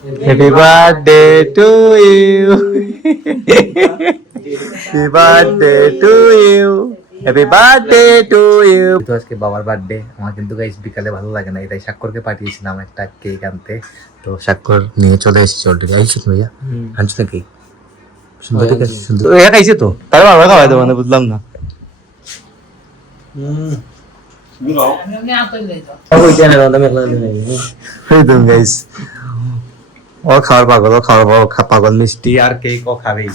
Happy birthday to you, happy birthday to you, happy birthday to you. তো আজকে বাবার birthday. আমার কিন্তু গাইস বিকালে ভালো লাগে না, তাই স্বাক্ষরকে পাঠিয়েছিলাম একটা কেক আনতে। তো স্বাক্ষর নিয়ে চলে এসেছি অলরেডি। আইসি তো ভাইয়া, আনছো না কেক? সুন্দর ঠিক আছে, সুন্দর। একা খাইছে তো, তার বাবা খাওয়াই দেবো না, বুঝলাম না। গাইস ও খাওয়ার পাগল, ও খাওয়ার পাগল, মিষ্টি আর কেক ও খাবেই।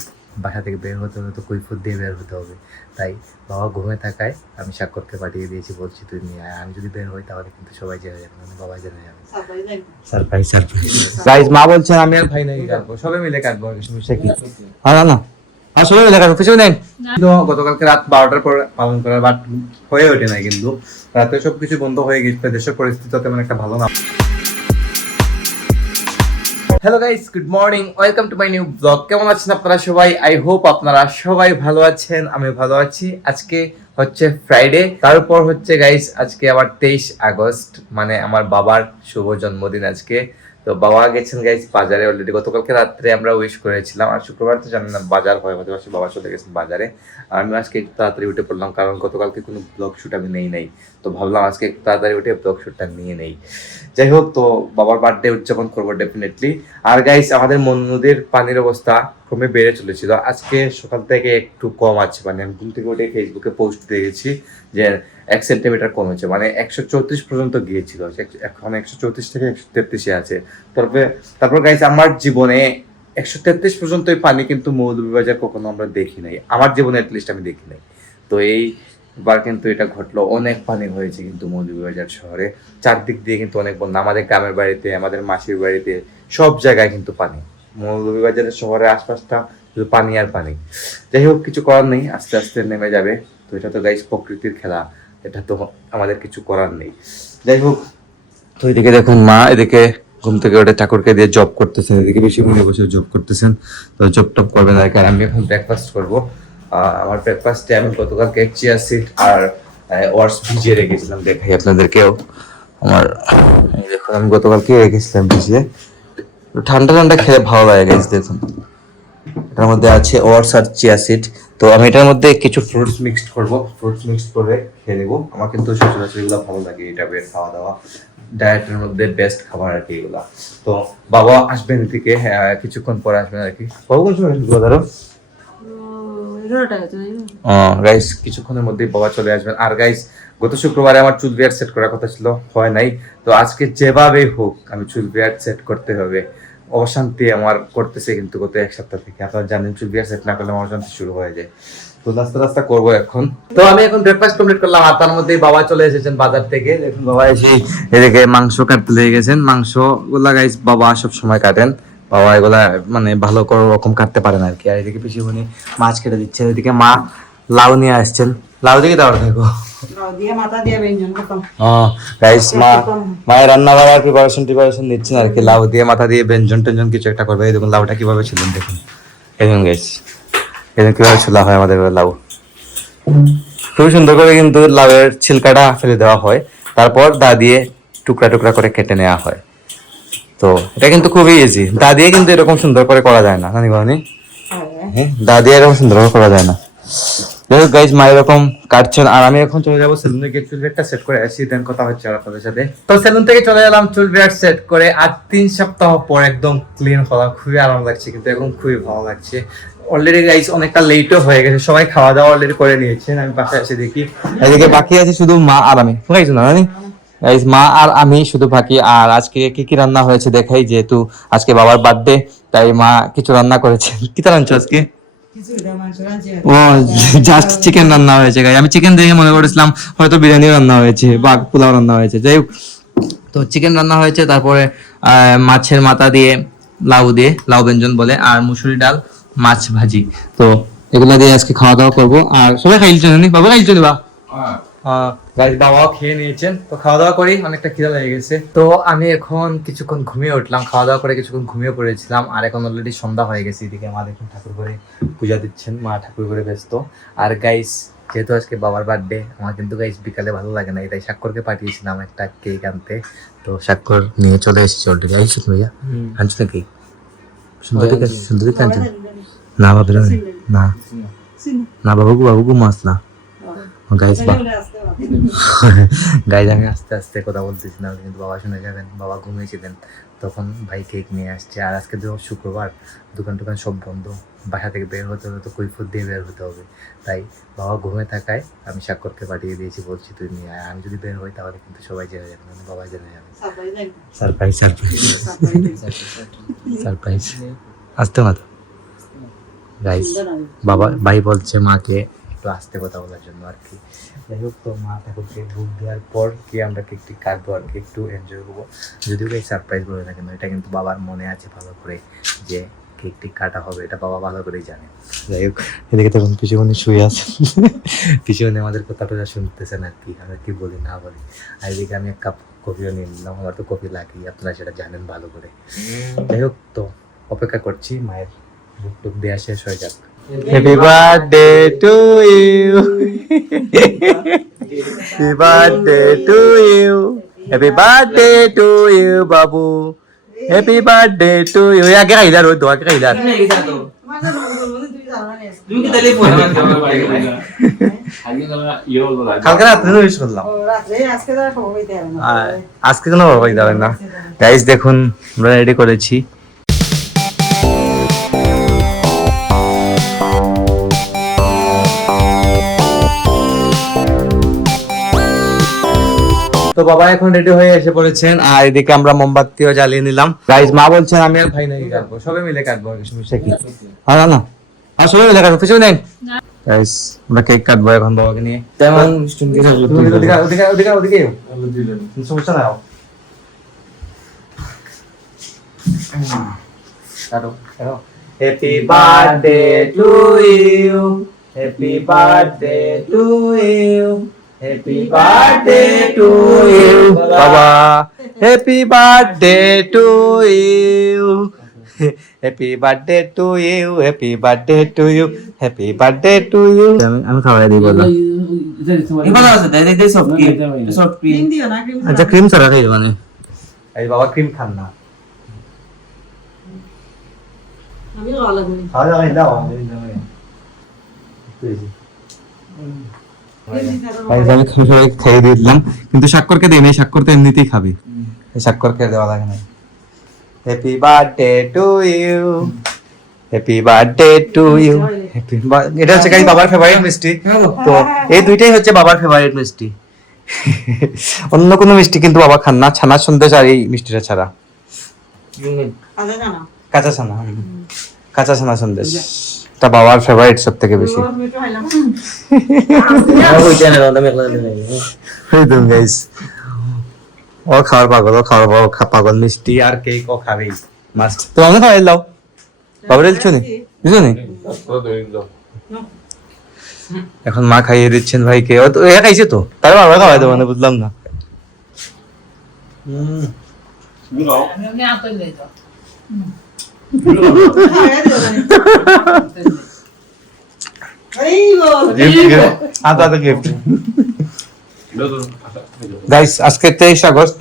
বাসা থেকে বের হতে হলে তো কৈফিয়ত দিয়ে বের হতে হবে, তাই বাবা ঘুমে থাকায় আমি স্বাক্ষরকে পাঠিয়ে দিয়েছি, বলছি তুই নিয়ে আয়। আমি যদি বের হই তাহলে কিন্তু সবাই জেনে যাবে, মানে বাবা জেনে যাবে। Surprise surprise guys. মা বলছেন আমি আর ভাই নাকি কাটবো, সবাই মিলে কাটবো, সমস্যা কি? না না, আর সবাই মিলে কাটবো, কিছু নেই। কিন্তু গতকালকে রাত 12টার পর পালন করার বাট হয়ে ওঠে নাই, কিন্তু রাতে সবকিছু বন্ধ হয়ে গেছে, দেশের পরিস্থিতি তেমন একটা ভালো না। Hello guys, good morning, welcome to my new blog. কেমন আছেন আপনারা সবাই? আই হোপ আপনারা সবাই ভালো আছেন, আমি ভালো আছি। আজকে হচ্ছে ফ্রাইডে, তারপর হচ্ছে গাইস আজকে আবার 23 আগস্ট, মানে আমার বাবার শুভ জন্মদিন আজকে। তো বাবা গেছেন গাইস বাজারে অলরেডি, গতকালকে রাত্রে আমরা উইশ করেছিলাম। আর শুক্রবার তো জানেন না বাজার হয়, আমাদের বাসায় বাবা চলে গেছেন বাজারে। আর আমি আজকে একটু তাড়াতাড়ি উঠে পড়লাম, কারণ গতকালকে কোনো ব্লগ শুট আমি নেই। তো ভাবলাম আজকে একটু তাড়াতাড়ি উঠে ব্লগ শুটটা নিয়ে নেই। যাই হোক, তো বাবার বার্থডে উদযাপন করবো ডেফিনেটলি। আর গাইস আমাদের নদীর পানির অবস্থা ক্রমে বেড়ে চলেছিল, আজকে সকাল থেকে একটু কম আছে। মানে আমি ঘুম থেকে উঠে ফেসবুকে পোস্ট দেখেছি যে 1 সেন্টিমিটার কমেছে, মানে 134 পর্যন্ত গিয়েছিল, এখন 134 থেকে 133-এ আছে। তারপর গাইস আমার জীবনে 133 পর্যন্ত এই পানি কিন্তু মৌলভীবাজার কখনো আমরা দেখি নাই, আমার জীবনে অ্যাটলিস্ট আমি দেখি নাই। তো এইবার কিন্তু এটা ঘটলো, অনেক পানি হয়েছে কিন্তু মৌলভীবাজার শহরে। চারদিক দিয়ে কিন্তু অনেক বন্যা, আমাদের গ্রামের বাড়িতে, আমাদের মাসির বাড়িতে, সব জায়গায় কিন্তু পানি। মৌলভীবাজারের শহরের আশপাশটা শুধু পানি আর পানি। যাই হোক, কিছু করার নেই, আস্তে আস্তে নেমে যাবে। তো এটা তো গাইস প্রকৃতির খেলা, এটা তো আমাদের কিছু করার নেই। যাই হোক, তো এদিকে দেখুন মা এদিকে ঘুম থেকে ওটা ঠাকুরকে দিয়ে জব করতেছেন, এদিকে বেশি মনে বসে জব করতেছেন। তো জব টপ করবেন আর কি। আর আমি এখন ব্রেকফাস্ট করবো। আমার ব্রেকফাস্টে আমি গতকাল কেক, চিয়া সিড আর ওটস ভিজিয়ে রেখেছিলাম, দেখাই আপনাদেরকেও। আমার এই দেখুন, আমি গতকালকে রেখেছিলাম ভিজিয়ে। ঠান্ডা ঠান্ডা খেলে ভালো লাগে গাইস। দেখুন এটার মধ্যে আছে ওটস আর চিয়া সিড। তো আমি এটার মধ্যে কিছু ফ্রুটস মিক্সড করব, ফ্রুটস মিক্সড করে খেয়ে নেবো। আমার কিন্তু সচরাচর এগুলো ভালো লাগে, এটা বের খাওয়া দাওয়া ডায়েটের মধ্যে বেস্ট খাবার আর কি এগুলা। তো বাবা আসবেন এদিকে, কিছুক্ষণ পরে আসবেন আর কি। বাবা কোন সময় আসবে ধরো? গাইস কিছুক্ষণের মধ্যেই বাবা চলে আসবেন। আর গাইস গত শুক্রবারে আমার চুল বিয়ার সেট করার কথা ছিল, হয় নাই। তো আজকে যেভাবে হোক আমি চুল বিয়ার সেট করতে হবে। অশান্তি আমার করতেছে কিন্তু গত 1 সপ্তাহ থেকে, আপনারা জানেন চুল বিয়ার সেট না করলে আমার অশান্তি শুরু হয়ে যায়। তো নাস্তা নাস্তা করবো এখন। তো আমি এখন ব্রেকফাস্ট কমপ্লিট করলাম, আর তার মধ্যেই বাবা চলে এসেছেন বাজার থেকে। দেখুন বাবা এসে এদিকে মাংস কাটতে লেগে গেছেন। মাংস গুলা গাইস বাবা সব সময় কাটেন, বাবা এগুলা মানে ভালো করে রকম কাটতে পারেন আর কি। আর এদিকে পিছিয়ে উনি মাছ কেটে দিচ্ছেন, এদিকে মা লাউ নিয়ে আসছেন। লাউ দিকে দাও থাকো। মায়ের রান্না বাড়ার প্রিপারেশন নিচ্ছেন আর কি। লাউ দিয়ে মাথা দিয়ে ব্যঞ্জন ট্যাঞ্জন কিছু একটা করবে। এই দেখুন লাউটা কিভাবে ছিলেন, দেখুন দেখুন গাইস, এরকম কিভাবে ছোলা হয় আমাদের লাউ। খুবই সুন্দর করে কিন্তু লাউয়ের ছিলকাটা ফেলে দেওয়া হয়, তারপর দা দিয়ে টুকরা টুকরা করে কেটে নেওয়া হয়। তো এটা কিন্তু খুবই ইজি, দা দিয়ে কিন্তু এরকম সুন্দর করে করা যায় না, জানি বনি। হ্যাঁ, দা দিয়ে এরকম সুন্দর করে করা যায় না। যাই হোক গাইজ, মা এরকম কাটছেন, আর আমি এখন চলে যাবো সেলুনে গিয়ে চুল বিয়ারটা সেট করে আসি, দেন কথা হচ্ছে আপনাদের সাথে। তো সেলুন থেকে চলে এলাম চুল বিয়ার সেট করে, আর 3 সপ্তাহ পর একদম ক্লিন হলাম। খুবই আরাম লাগছে, কিন্তু এখন খুবই ভালো লাগছে। অলরেডি গাইজ অনেকটা লেটও হয়ে গেছে, সবাই খাওয়া দাওয়া অলরেডি করে নিয়েছেন। আমি বাসায় এসে দেখি এদিকে বাকি আছে শুধু মা আর আমি। শুনেছো না গাইজ, মা আর আমি শুধু বাকি। আর আজকে কি কি রান্না হয়েছে দেখাই, যেহেতু আজকে বাবার বার্থডে, তাই মা কিছু রান্না করেছে। কি রান্না আজকে? ও জাস্ট চিকেন রান্না হয়েছে গাই। আমি চিকেন দেখে মনে করেছিলাম হয়তো বিরিয়ানি রান্না হয়েছে বা পোলাও রান্না হয়েছে। যাই হোক, তো চিকেন রান্না হয়েছে, তারপরে মাছের মাথা দিয়ে লাউ ব্যঞ্জন বলে, আর মুসুরি ডাল, মাছ ভাজি। তো এগুলা দিয়ে আজকে খাওয়া দাওয়া করবো। আর সবাই খাইলছো নি? বাবা খাইলছো নি? বা বাবাও খেয়ে নিয়েছেন। তো খাওয়া দাওয়া করি, অনেকটা খিদা লেগে গেছে। তো আমি এখন কিছুক্ষণ ঘুমিয়ে উঠলাম, খাওয়া দাওয়া করে কিছুক্ষণ ঘুমিয়ে পড়েছিলাম। আর এখন অলরেডি সন্ধ্যা হয়ে গেছে। এদিকে মা দেখুন ঠাকুর ঘরে পূজা দিচ্ছেন, মা ঠাকুর ঘরে ব্যস্ত। আর গাইস যেহেতু আজকে বাবার বার্থডে, আমার কিন্তু গাইস বিকালে ভালো লাগে না, তাই স্বাক্ষরকে পাঠিয়েছিলাম একটা কেক আনতে। তো স্বাক্ষর নিয়ে চলে এসেছে অলরেডি। আইসুন ভাইয়া আনছো না কেক? সুন্দর আনছেন? না বাবু না না বাবুকু মাছ না গাইস। গাইজ আমি আস্তে আস্তে কথা বলতেছি না, কিন্তু বাবা শুনে যাবেন। বাবা ঘুমিয়েছিলেন তখন, ভাই কেক নিয়ে আসছে। আর আজকে তো শুক্রবার, দোকান টোকান সব বন্ধ, বাসা থেকে বের হতে হলে তো কৈফত দিয়ে বের হতে হবে। তাই বাবা ঘুমে থাকায় আমি স্বাক্ষরকে পাঠিয়ে দিয়েছি, বলছি তুই নিয়ে আয়। আমি যদি বের হই তাহলে কিন্তু সবাই জেনে যাবে, মানে বাবাই জেনে যাবে। Surprise surprise surprise. আসতে মাত্র গাইজ বাবা ভাই বলছে মাকে একটু আস্তে কথা বলার জন্য আর কি। যাই হোক, তো মা ঠাকুরকে ভোগ দেওয়ার পর কি আমরা কেকটি কাটবো আর কি, একটু এনজয় করবো। যদিও এই সারপ্রাইজ বলে না কেন, এটা কিন্তু বাবার মনে আছে ভালো করে যে কেকটি কাটা হবে, এটা বাবা ভালো করেই জানে। যাই হোক, এদিকে তখন পিছনে শুয়ে আছে, পিছনে আমাদের কথাটা শুনতেছেন আর কি, আমরা কি বলি না বলি। আর এদিকে আমি এক কাপ কফিও নিয়ে নিলাম, আমার তো কফি লাগি, আপনারা সেটা জানেন ভালো করে। যাই হোক, তো অপেক্ষা করছি মায়ের বুক টুক দেওয়া শেষ হয়ে যাক। Happy birthday to you. Happy birthday to you. Happy birthday to you, babu. Happy birthday to you. Ya kira idhar ho, dua kira idhar. কালকে রাত্রে উইশ করলাম, আজকে কোনো বাবাই দেবেন না। গাইস দেখুন, আমরা রেডি করেছি। তো বাবা এখন রেডি হয়ে এসে পড়েছেন, আর এদিকে আমরা মোমবাতিও জ্বালিয়ে নিলাম। গাইস মা বলছেন আমি আর ভাই নাকি কাটবো, সবাই মিলে কাটবো, সমস্যা কি? আর না আর সবাই মিলে কাটবো, কিছু নেই। গাইস আমরা কেক কাটবো এখন বাবাকে নিয়ে। তেমন ওদিকে সমস্যা না, কাটো কাটো। Happy birthday to you, happy birthday to you, happy birthday to you বাবা, happy birthday to you, happy birthday to you, happy birthday to you, happy birthday to you. আমি খাওয়াই দিব না, আচ্ছা ক্রিম ছাড়া খাই মানে এই বাবা ক্রিম খান না। খাওয়া যাবে দাও খেয়ে দিয়ে দিলাম, কিন্তু স্বাক্ষরকে দিই নাই, স্বাক্ষর তো এমনিতেই খাবি, স্বাক্ষরকে দেওয়া লাগে না। Happy birthday to you, happy birthday to you. এটা হচ্ছে গাইস বাবার ফেভারিট মিষ্টি, তো এই দুইটাই হচ্ছে বাবার ফেভারিট মিষ্টি। অন্য কোনো মিষ্টি কিন্তু বাবা খান না, ছানা সন্দেশ আর এই মিষ্টিটা ছাড়া। কাঁচা ছানা, কাঁচা ছানা সন্দেশ তা বাবার ফেভারিট সব থেকে বেশি। ও খাওয়ার পাগল, ও খাওয়ার পাগল, মিষ্টি আর কেক ও খাবেই মাস্ট। তো আমি খাওয়াই দাও বাবার দিচ্ছ নি, বুঝছো নি? এখন মা খাইয়ে দিচ্ছেন ভাইকে, ও তো এ খাইছে তো, তাই বাবা খাওয়াই দেবো মানে বুঝলাম না। গাইস আজকে 23 আগস্ট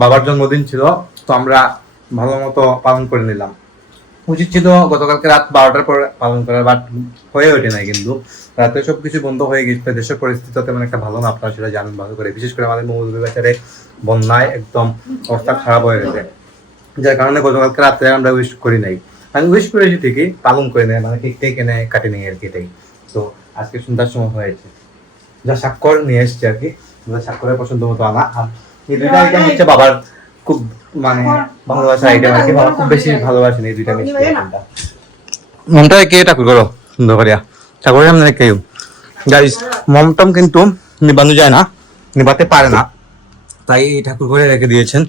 বাবার জন্মদিন ছিল, তো আমরা ভালো মতো পালন করে নিলাম। উচিত ছিল গতকালকে রাত 12টার পর পালন করার, বাট হয়ে ওঠে নাই, কিন্তু রাতে সবকিছু বন্ধ হয়ে গেছে। দেশের পরিস্থিতি তেমন একটা ভালো না, আপনারা সেটা জানেন ভালো করে। বিশেষ করে আমাদের মৌলভীবাজারে বন্যায় একদম অবস্থা খারাপ হয়ে গেছে, যার কারণে গতকালকে রাত্রে আমরা উইশ করি নাই। আমি উইশ করেছি ঠিকই, পালন করে নেয় মানে কেক টেক এনে কাটে নেই আর কি, এটাই। তো আজকে সন্ধ্যার সময় হয়েছে, যা স্বাক্ষর নিয়ে এসছে আর কি, স্বাক্ষরের পছন্দ মতো আনা। আর এই দুইটা আইটেম হচ্ছে বাবার খুব মানে ভালোবাসার আইটেম আর কি, বাবা খুব বেশি ভালোবাসেন এই দুইটা মিষ্টি। মমটা কে ঠাকুর করো সুন্দর করিয়া, ঠাকুরের সামনে কেউ গাইস মমটম কিন্তু নিবানো যায় না, নিবাতে পারে না, তাই ঠাকুর করে রেখে দিয়েছেন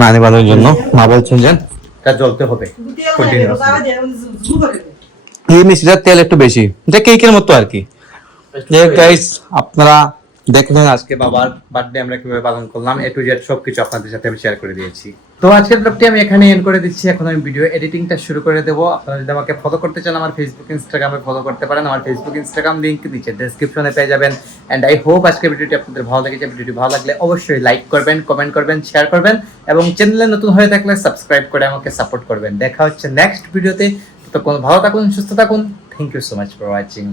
না নিবানোর জন্য। মা বলছেন যে তা জ্বলতে হবে এই মিষ্টিটার তেল একটু বেশি, এটা কেকের মতো আর কি। গাইস আপনারা দেখলেন আজকে বাবার বার্থডে আমরা কিভাবে পালন করলাম, এ টু জেড সবকিছু আপনাদের সাথে আমি শেয়ার করে দিয়েছি। তো আজকের ব্লগটি আমি এখানে এন্ড করে দিচ্ছি। এখন আমি ভিডিও এডিটিংটা শুরু করে দেবো। আপনারা যদি আমাকে ফলো করতে চান আমার ফেসবুক ইনস্টাগ্রামে ফলো করতে পারেন। আমার ফেসবুক ইনস্টাগ্রাম লিংক নিচে ডেসক্রিপশনে পেয়ে যাবেন। এন্ড আই হোপ আজকের ভিডিওটি আপনাদের ভালো লেগেছে। ভিডিওটি ভালো লাগলে অবশ্যই লাইক করবেন, কমেন্ট করবেন, শেয়ার করবেন এবং চ্যানেলে নতুন হয়ে থাকলে সাবস্ক্রাইব করে আমাকে সাপোর্ট করবেন। দেখা হচ্ছে নেক্সট ভিডিওতে। ততক্ষণ ভালো থাকুন, সুস্থ থাকুন। Thank you so much for watching.